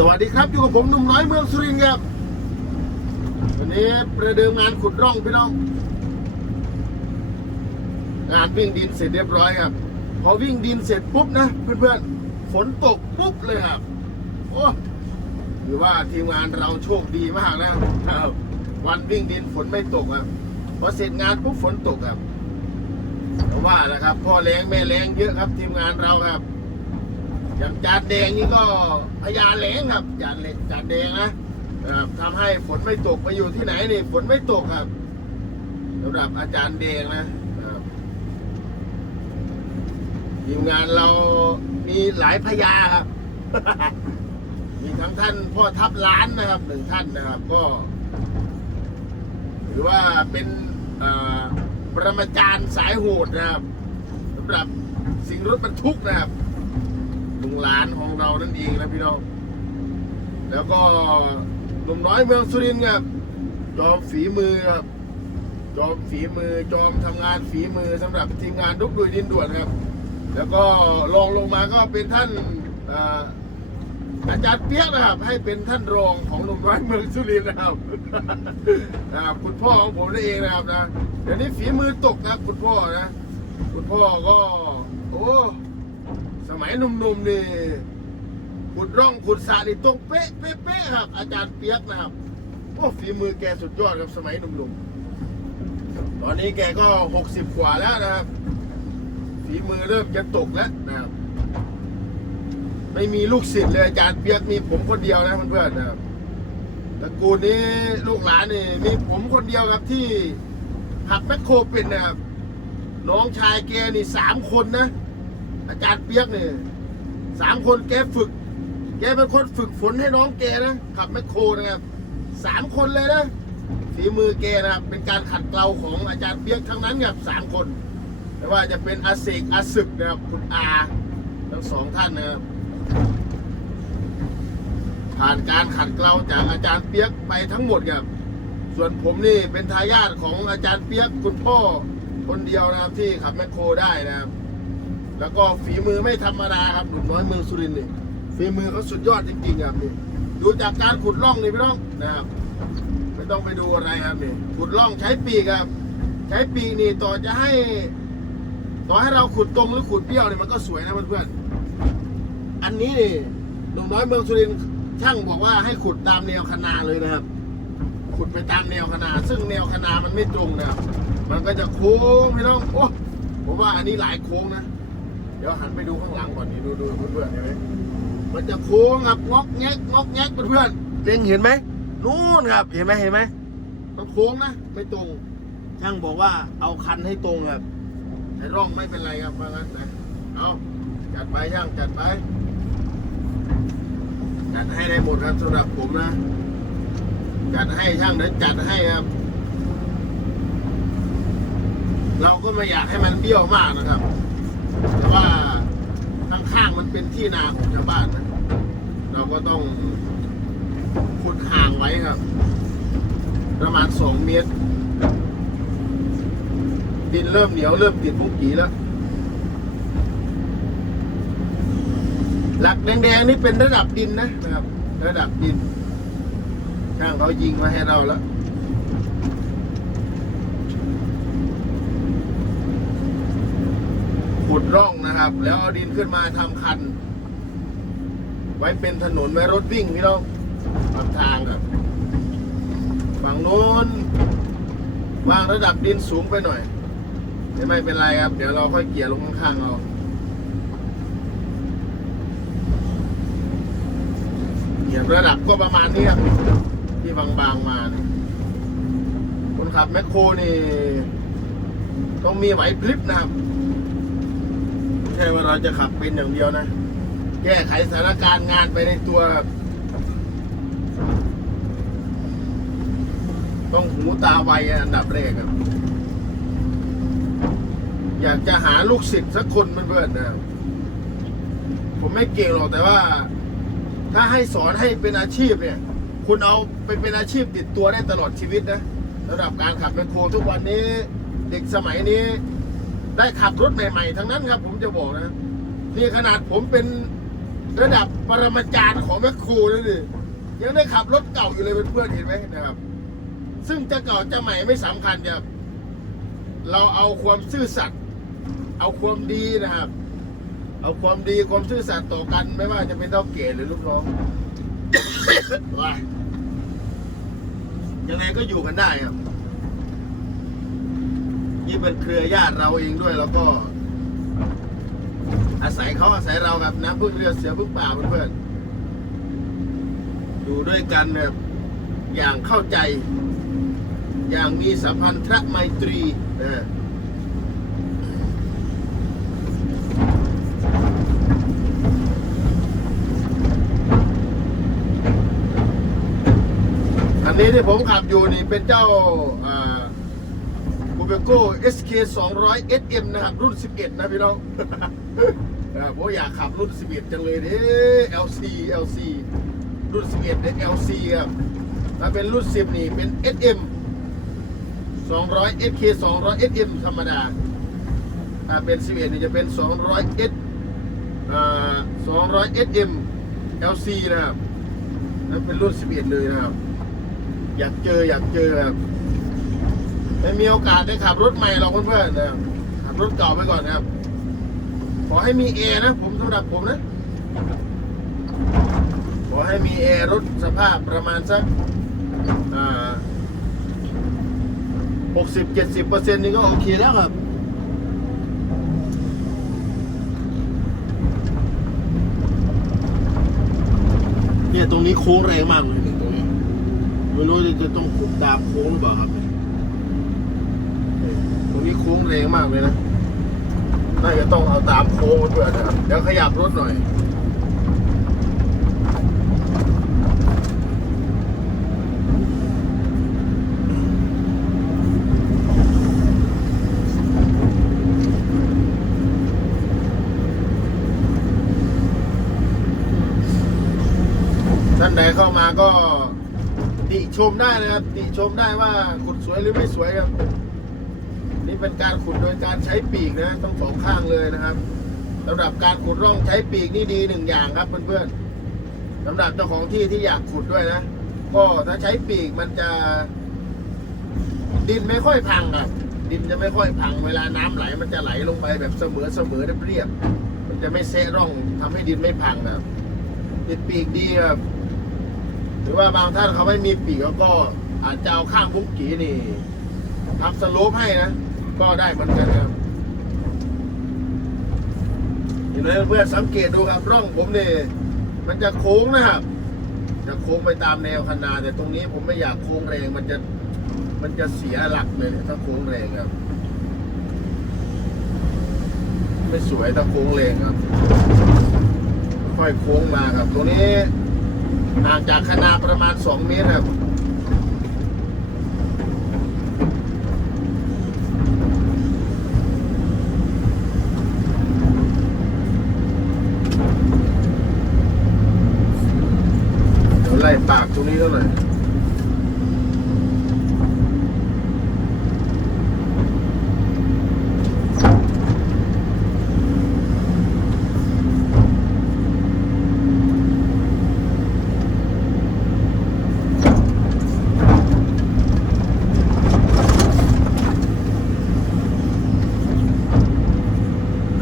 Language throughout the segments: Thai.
สวัสดีครับ อยู่กับผมหนุ่มน้อยเมืองสุรินทร์ครับ วันนี้ประเดิมงานขุดร่องพี่น้อง งานวิ่งดินเสร็จเรียบร้อยครับ พอวิ่งดินเสร็จปุ๊บนะเพื่อนๆฝนตกปุ๊บเลยครับ โอ้ถือว่าทีมงานเราโชคดีมากนะครับวันวิ่งดินฝนไม่ตกครับพอเสร็จงานปุ๊บฝนตกครับว่านะครับพ่อแรงแม่แรงเยอะครับทีมงานเราครับ อย่างจานแดงนี่ก็พญาแหลงครับจานเล็กจานแดงนะครับทำให้ฝนไม่ตกไปอยู่ที่ไหนนี่ฝนไม่ตกครับสำหรับอาจารย์แดงนะครับทีมงานเรามีหลายพญาครับ มีทั้งท่านพ่อทัพล้านนะครับหนึ่งท่านนะครับก็ถือว่าเป็นประมาจารย์สายโหดนะครับสำหรับสิ่งรถบรรทุกนะครับ ลุงหลานของเรานั่นเองนะพี่น้อง แล้วก็หนุ่มน้อยเมืองสุรินทร์ครับ จอมฝีมือครับ จอมฝีมือ จอมทำงานฝีมือสำหรับทีมงานดุกดุยดินด่วนครับ แล้วก็ลองลงมาก็เป็นท่านอาจารย์เปียกนะครับ ให้เป็นท่านรองของหนุ่มน้อยเมืองสุรินทร์นะครับนะครับคุณพ่อของผมนั่นเองนะครับนะเดี๋ยวนี้ฝีมือตกนะคุณพ่อนะ คุณพ่อก็ โอ้ มัยหนุ่มๆนี่ขุดร่องขุดสระนี่ตรงเป๊ะเป๊ะเป๊ะครับ อาจารย์เปียกนะครับโอ้ฝีมือแกสุดยอดครับสมัยหนุ่มๆ ตอนนี้แกก็หกสิบกว่าแล้วนะครับ ฝีมือเริ่มจะตกแล้วนะครับ ไม่มีลูกศิษย์เลยอาจารย์เปียกมีผมคนเดียวนะเพื่อนๆนะครับตระกูลนี้ลูกหลานนี่มีผมคนเดียวครับที่หักแมคโครเป็นนะครับน้องชายแกนี่สามคนนะ อาจารย์เปียกเนี่ยสามคนแกฝึก แกเป็นคนฝึกฝนให้น้องแกนะขับแมคโครนะครับสามคนเลยนะฝีมือแกนะครับเป็นการขัดเกลาของอาจารย์เปียกทั้งนั้นครับสามคน ไม่ว่าจะเป็นอาเสกอาศึกนะครับคุณอาทั้งสองท่านนะครับผ่านการขัดเกลาจากอาจารย์เปียกไปทั้งหมดครับส่วนผมนี่เป็นทายาทของอาจารย์เปียกคุณพ่อคนเดียวนะครับที่ขับแมคโครได้นะครับ แล้วก็ฝีมือไม่ธรรมดาครับหนุ่มน้อยเมืองสุรินทร์นี่ฝีมือเขาสุดยอดจริงๆครับนี่ดูจากการขุดร่องนี่พี่น้องนะครับไม่ต้องไปดูอะไรครับนี่ขุดร่องใช้ปีกครับ ใช้ปีกนี่ต่อจะให้ ต่อให้เราขุดตรงหรือขุดเบี้ยวเนี่ยมันก็สวยนะเพื่อนๆอันนี้นี่หนุ่มน้อยเมืองสุรินทร์ช่างบอกว่าให้ขุดตามแนวคนาเลยนะครับ ขุดไปตามแนวคนา ซึ่งแนวคนามันไม่ตรงนะครับ มันก็จะโค้งพี่น้องโอ้ผมว่าอันนี้หลายโค้งนะ เดี๋ยวหันไปดูข้างหลังก่อนนี่ดูดูเพื่อนๆเห็นไหมมันจะโค้งครับงอกแงกงอกแงกเพื่อนๆเล็งเห็นไหมนู่นครับ เห็นไหมเห็นไหมมันโค้งนะไม่ตรง ช่างบอกว่าเอาคันให้ตรงครับไอ้ร่องไม่เป็นไรครับว่างั้นนะเอาจัดไปช่างจัดไปจัดให้ได้หมดครับสำหรับผมนะ จัดให้ช่างเดี๋ยวจัดให้ครับ เราก็ไม่อยากให้มันเบี้ยวมากนะครับ แต่ว่าข้างๆมันเป็นที่นาของชาวบ้านนะเราก็ต้องขุดห่างไว้ครับ ประมาณสองเมตร ดินเริ่มเหนียวเริ่มติดพุกกีแล้ว หลักแดงๆนี่เป็นระดับดินนะนะครับ ระดับดินช่างเขายิงมาให้เราแล้ว ขุดร่องนะครับ แล้วเอาดินขึ้นมาทำคัน ไว้เป็นถนนไว้รถวิ่งพี่น้องทำทางครับ ฝั่งโน้นวางระดับดินสูงไปหน่อยไม่เป็นไรครับ เดี๋ยวเราค่อยเกี่ยลงข้างๆเอาเกี่ยระดับก็ประมาณนี้ครับที่บางๆมานี่ยคนขับแมคโครนี่ ต้องมีไหวพริบนะครับ ช่ว่าเราจะขับเป็นอย่างเดียวนะ แก้ไขสถานการณ์งานไปในตัว ต้องหูตาไวอันดับแรกครับ อยากจะหาลูกศิษย์สักคนเพื่อนๆนะผมไม่เก่งหรอกแต่ว่า ถ้าให้สอนให้เป็นอาชีพเนี่ย คุณเอาไปเป็นอาชีพติดตัวได้ตลอดชีวิตนะระดับการขับแมคโครทุกวันนี้ เด็กสมัยนี้ ได้ขับรถใหม่ ๆ ทั้งนั้นครับ ผมจะบอกนะนี่ขนาดผมเป็นระดับปรมาจารย์ของแมคโครนั่นนี่ยังได้ขับรถเก่าอยู่เลยเพื่อนๆเห็นไหมนะครับ ซึ่งจะเก่าจะใหม่ไม่สำคัญครับเราเอาความซื่อสัตย์เอาความดีนะครับ เอาความดีความซื่อสัตย์ต่อกัน ไม่ว่าจะเป็นเท่าเก๋หรือลูกน้องว่ายังไงก็อยู่กันได้ครับ นี่เป็นเครือญาติเราเองด้วยแล้วก็ อาศัยเขาอาศัยเราแบบน้ำพึ่งเรือเสือพึ่งป่าเพื่อนๆอยู่ด้วยกันแบบอย่างเข้าใจ อย่างมีสัมพันธไมตรีนะอันนี้ที่ผมขับอยู่นี่เป็นเจ้าบู เบโก้ SK 200 SM นะครับ รุ่น 11 นะพี่น้องเออผมอยากขับรุ่น 11 จังเลยเด้ LC LC รุ่น 11เนี่ย LC ครับถ้าเป็นรุ่น 10 นี่เป็น SM 200 SK 200 SM ธรรมดา ถ้าเป็น 11 นี่จะเป็น 200 S เอ่อ200 SM LC นะครับนั่นเป็นรุ่น 11 เลยนะครับ อยากเจออยากเจอครับ ไม่มีโอกาสได้ขับรถใหม่หรอกเพื่อนๆนะครับขับรถเก่าไปก่อนนะครับ ขอให้มีแอร์นะ ผมสำหรับผมนะ ขอให้มีแอร์รถสภาพประมาณสักหกสิบเจ็ดสิบเปอร์เซ็นต์นี่ก็โอเคแล้วครับเนี่ยตรงนี้โค้งแรงมากเลยนี่ตรงนี้ไม่รู้จะต้องขุดดาบโค้งหรือเปล่าครับ ค้งแรงมากเลยนะ น่าจะต้องเอาตามโค้งเพื่อนนะครับเดี๋ยวขยับรถหน่อยท่านไหนเข้ามาก็ติชมได้นะครับ ติชมได้ว่าขุดสวยหรือไม่สวยครับ เป็นการขุดโดยการใช้ปีกนะต้องสองข้างเลยนะครับสำหรับการขุดร่องใช้ปีกนี่ดีหนึ่งอย่างครับเพื่อนๆสำหรับเจ้าของที่ที่อยากขุดด้วยนะ ก็ถ้าใช้ปีกมันจะ ดินไม่ค่อยพังครับ ดินจะไม่ค่อยพังเวลาน้ำไหล มันจะไหลลงไปแบบเสมอเสมอเรียบมันจะไม่เซะร่องทำให้ดินไม่พังนะครับติดปีกดีครับหรือว่าบางท่านเขาไม่มีปีกก็อาจจะเอาข้างบุ้งกีนี่ทำสโลปให้นะ ก็ได้เหมือนกันครับเห็นไหมเพื่อนสังเกตดูครับร่องผมนี่มันจะโค้งนะครับ จะโค้งไปตามแนวคันนา แต่ตรงนี้ผมไม่อยากโค้งแรงมันจะมันจะเสียหลักเลยเนี่ยถ้าโค้งแรงครับ ไม่สวยถ้าโค้งแรงครับ ค่อยโค้งมาครับ ตรงนี้ห่างจากคณาประมาณ 2 เมตรครับ เดี๋ยวไล่ ปากตรงนี้เท่าไหร่อย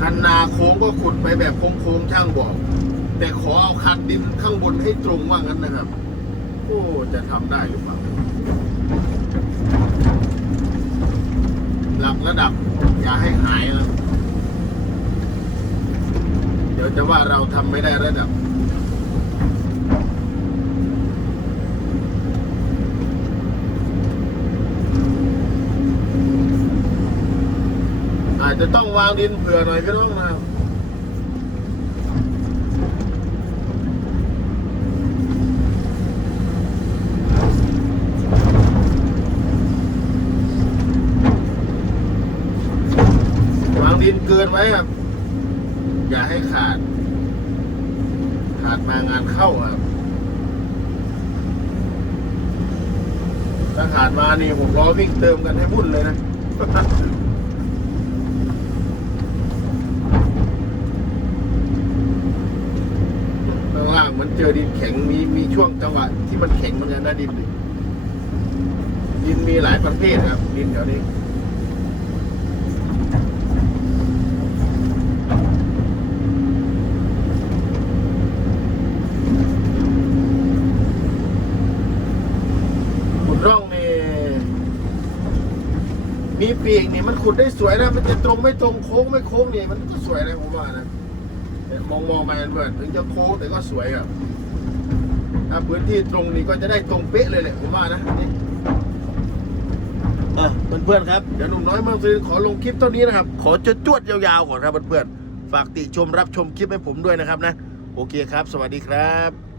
คันนาโค้งก็ขุดไปแบบโค้งๆช่างบอก แต่ขอเอาคันดินข้างบนให้ตรงว่างั้นนะครับ โอ้ จะทำได้หรือเปล่าหลับระดับอย่าให้หายนะเดี๋ยวจะว่าเราทำไม่ได้ระดับ อาจจะต้องวางดินเผื่อหน่อยพี่น้องนะครับ ดินเกินไว้ครับ อย่าให้ขาด ขาดมางานเข้าครับ ถ้าขาดมานี่ผมล้อวิ่งเติมกันให้บุ่นเลยนะอมันเจอดินแข็งมีมีช่วงจังหวะที่มันแข็งเหมันกันนะดินดินมีหลายประเภทครับ ดินแถวนี้ ขุดร่องนี่มีปีกนี่มัน ขุดได้สวยนะ มันจะตรงไม่ตรงโค้งไม่โค้งนี่มันก็สวยนะผมว่านะแต่มองมองมาเบิดถึงจะโค้งแต่ก็สวยครับถ้าพื้นที่ตรงนี่ก็จะได้ตรงเป๊ะเลยแหละผมว่านะนี่อะเพื่อนๆครับ เดี๋ยวหนุ่มน้อยเมืองสุรินทร์ขอลงคลิปเท่านี้นะครับ ขอจดจวดๆยาวๆก่อนครับเพื่อนๆ ฝากติชมรับชมคลิปให้ผมด้วยนะครับนะ โอเคครับ สวัสดีครับ